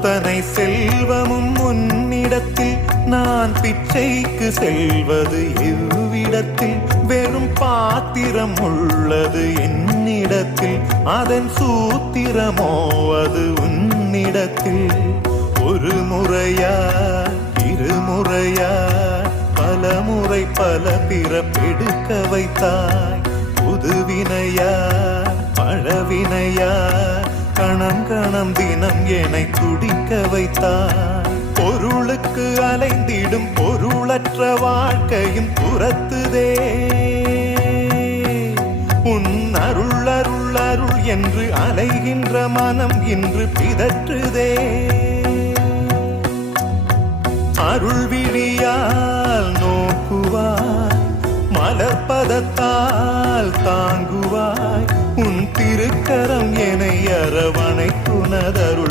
அத்தனை செல்வமும் உன்னிடத்தில் நான் பிச்சைக்கு செல்வது எவ்விடத்தில் வெறும் பாத்திரம் உள்ளது என்னிடத்தில் அதன் சூத்திரமோ அது உன்னிடத்தில் ஒரு முறையா இருமுறையா பல முறை பல பிறப்பெடுக்க வைத்தாய் புதுவினையா பழவினையா கணம் கணம் தினம் என்னை துடிக்க வைத்தாய் பொருளுக்கு அலைந்திடும் பொருளற்ற வாழ்க்கையும் துரத்துதே உன் அருள் அருள் அருள் என்று அலைகின்ற மனம் இன்று பிதற்றுதே அருள் விழியால் நோக்குவாய் மலர்பதத்தால் தாங்குவாய் உன் திருக்கரம் என்னை அரவணைத்துனதருள்